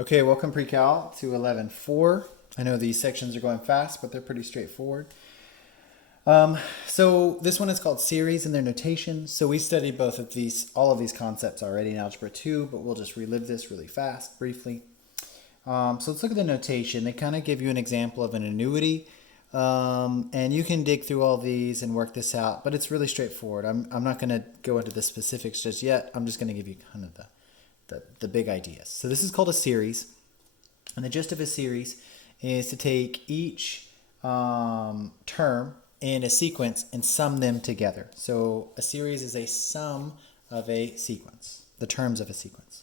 Okay, welcome pre-cal to 11.4. I know these sections are going fast, but they're pretty straightforward. So this one is called series and their notation. So we studied all of these concepts already in Algebra 2, but we'll just relive this really fast, briefly. So let's look at the notation. They kind of give you an example of an annuity, and you can dig through all these and work this out, but it's really straightforward. I'm not going to go into the specifics just yet. I'm just going to give you kind of the big ideas. So this is called a series, and the gist of a series is to take each term in a sequence and sum them together. So a series is a sum of a sequence, the terms of a sequence.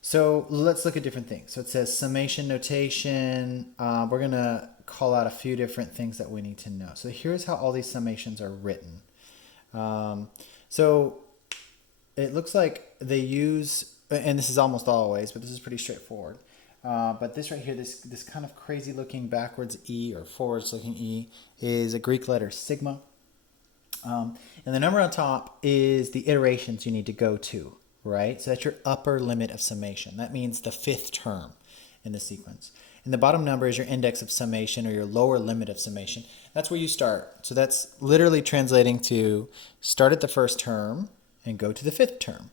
So let's look at different things. So it says summation notation. We're going to call out a few different things that we need to know. So here's how all these summations are written. So it looks like they use, and this is almost always, but this is pretty straightforward. But this right here, this kind of crazy looking backwards E or forwards looking E is a Greek letter sigma. And the number on top is the iterations you need to go to, right? So that's your upper limit of summation. That means the fifth term in the sequence. And the bottom number is your index of summation or your lower limit of summation. That's where you start. So that's literally translating to start at the first term and go to the fifth term.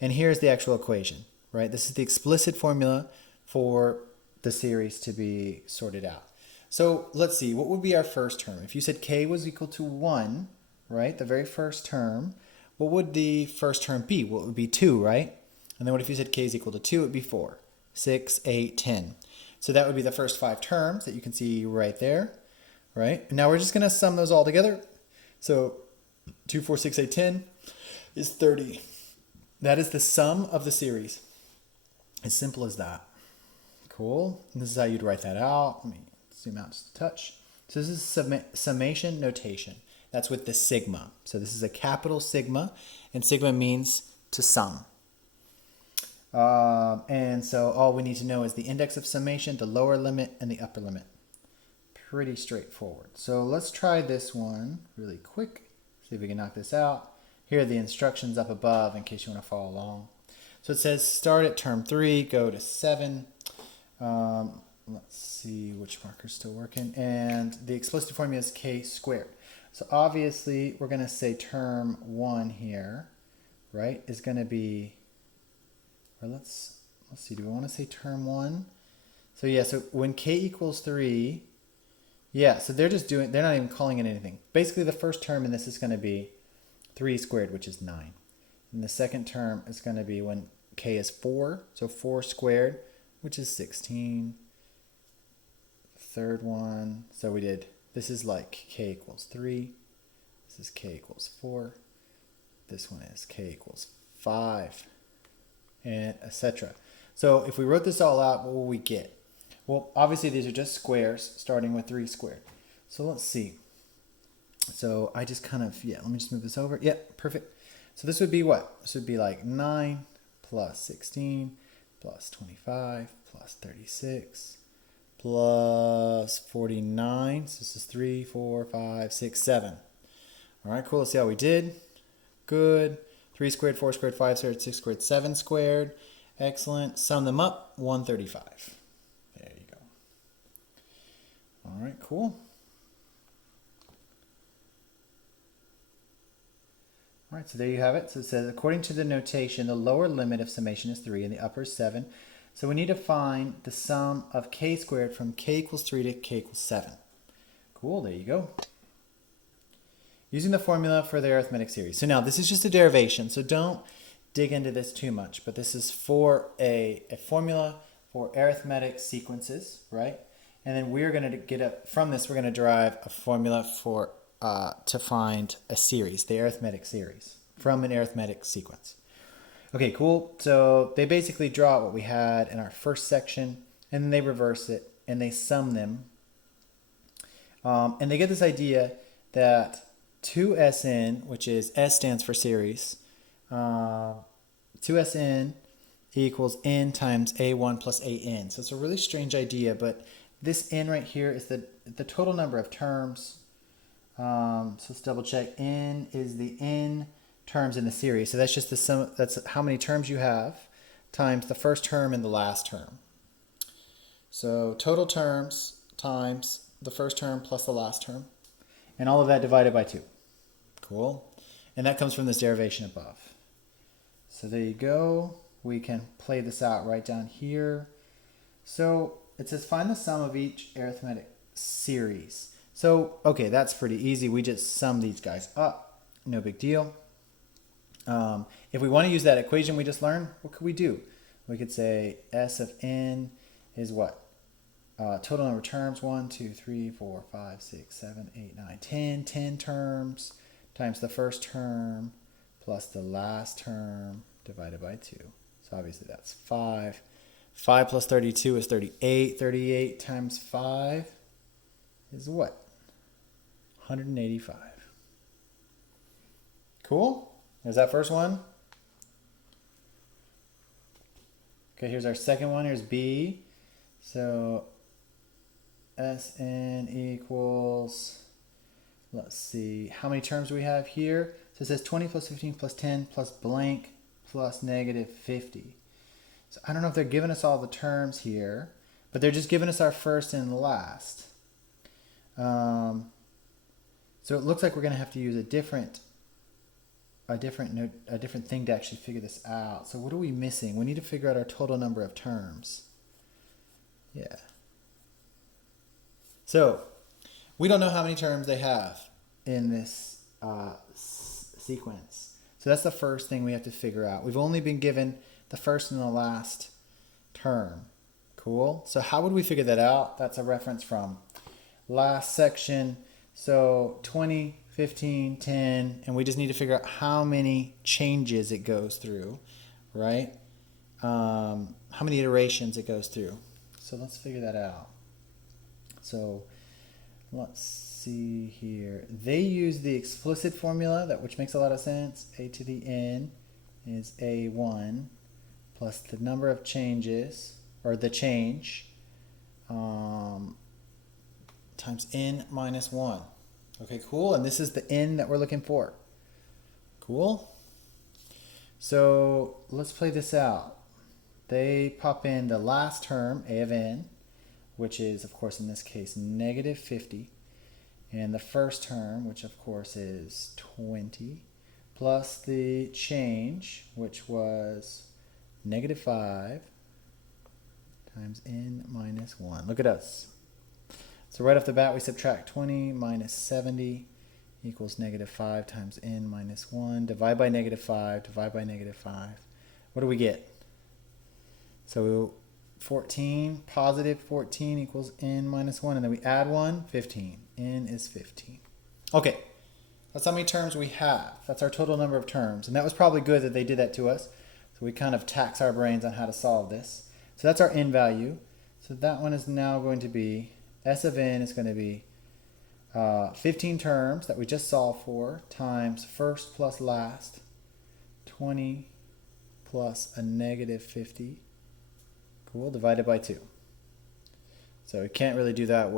And here's the actual equation, right? This is the explicit formula for the series to be sorted out. So let's see, what would be our first term? If you said k was equal to 1, right, the very first term, what would the first term be? Well, it would be 2, right? And then what if you said k is equal to 2? It would be 4, 6, 8, 10. So that would be the first 5 terms that you can see right there, right? And now we're just going to sum those all together. So 2, 4, 6, 8, 10 is 30. That is the sum of the series. As simple as that. Cool. And this is how you'd write that out. Let me zoom out just a touch. So this is summation notation. That's with the sigma. So this is a capital sigma, and sigma means to sum. And so all we need to know is the index of summation, the lower limit, and the upper limit. Pretty straightforward. So let's try this one really quick. See if we can knock this out. Here are the instructions up above in case you want to follow along. So it says start at term 3, go to 7. Let's see which marker's still working. And the explicit formula is k squared. So obviously we're going to say term 1 here, right, is going to be, or let's see, do we want to say term 1? So yeah, so when k equals 3, yeah, so they're not even calling it anything. Basically the first term in this is going to be 3 squared, which is 9. And the second term is going to be when k is 4, so 4 squared, which is 16. Third one, so this is like k equals 3. This is k equals 4. This one is k equals 5, and etc. So if we wrote this all out, what will we get? Well, obviously these are just squares, starting with 3 squared. So let's see. So I just kind of, let me just move this over. Yep, perfect. So this would be what? This would be like 9 plus 16 plus 25 plus 36 plus 49. So this is 3, 4, 5, 6, 7. All right, cool. Let's see how we did. Good. 3 squared, 4 squared, 5 squared, 6 squared, 7 squared. Excellent. Sum them up, 135. There you go. All right, cool. All right, so there you have it. So it says, according to the notation, the lower limit of summation is 3 and the upper is 7. So we need to find the sum of k squared from k equals 3 to k equals 7. Cool, there you go. Using the formula for the arithmetic series. So now this is just a derivation, so don't dig into this too much, but this is for a formula for arithmetic sequences, right? And then we're going to from this, we're going to derive a formula for to find a series, the arithmetic series, from an arithmetic sequence. Okay, cool. So they basically draw what we had in our first section, and then they reverse it, and they sum them. And they get this idea that 2SN, which is S stands for series, 2SN equals N times A1 plus AN. So it's a really strange idea, but this N right here is the total number of terms. So let's double check. N is the N terms in the series. So that's just the sum, that's how many terms you have times the first term and the last term. So total terms times the first term plus the last term. And all of that divided by 2. Cool. And that comes from this derivation above. So there you go. We can play this out right down here. So it says find the sum of each arithmetic series. So, okay, that's pretty easy. We just sum these guys up. No big deal. If we want to use that equation we just learned, what could we do? We could say S of n is what? Total number of terms, 1, 2, 3, 4, 5, 6, 7, 8, 9, 10. 10 terms times the first term plus the last term divided by 2. So obviously that's 5. 5 plus 32 is 38. 38 times 5 is what? 185. Cool? There's that first one. Okay, here's our second one. Here's B. So Sn equals, let's see, how many terms do we have here? So it says 20 plus 15 plus 10 plus blank plus negative 50. So I don't know if they're giving us all the terms here, but they're just giving us our first and last. So it looks like we're going to have to use a different thing to actually figure this out. So what are we missing? We need to figure out our total number of terms. Yeah. So we don't know how many terms they have in this sequence. So that's the first thing we have to figure out. We've only been given the first and the last term. Cool. So how would we figure that out? That's a reference from last section. So 20, 15, 10, and we just need to figure out how many changes it goes through, right? How many iterations it goes through. So let's figure that out. So let's see here. They use the explicit formula, which makes a lot of sense. A to the n is a1 plus the number of changes, or the change, times n minus 1. Okay, cool. And this is the n that we're looking for. Cool. So let's play this out. They pop in the last term, a of n, which is, of course, in this case, negative 50. And the first term, which, of course, is 20, plus the change, which was negative 5 times n minus 1. Look at us. So right off the bat, we subtract 20 minus 70 equals negative 5 times n minus 1. Divide by negative 5, divide by negative 5. What do we get? So 14, positive 14 equals n minus 1. And then we add 1, 15. N is 15. Okay, that's how many terms we have. That's our total number of terms. And that was probably good that they did that to us. So we kind of tax our brains on how to solve this. So that's our n value. So that one is now going to be, S of n is going to be 15 terms that we just solved for times first plus last, 20 plus a negative 50, cool, divided by 2. So we can't really do that well.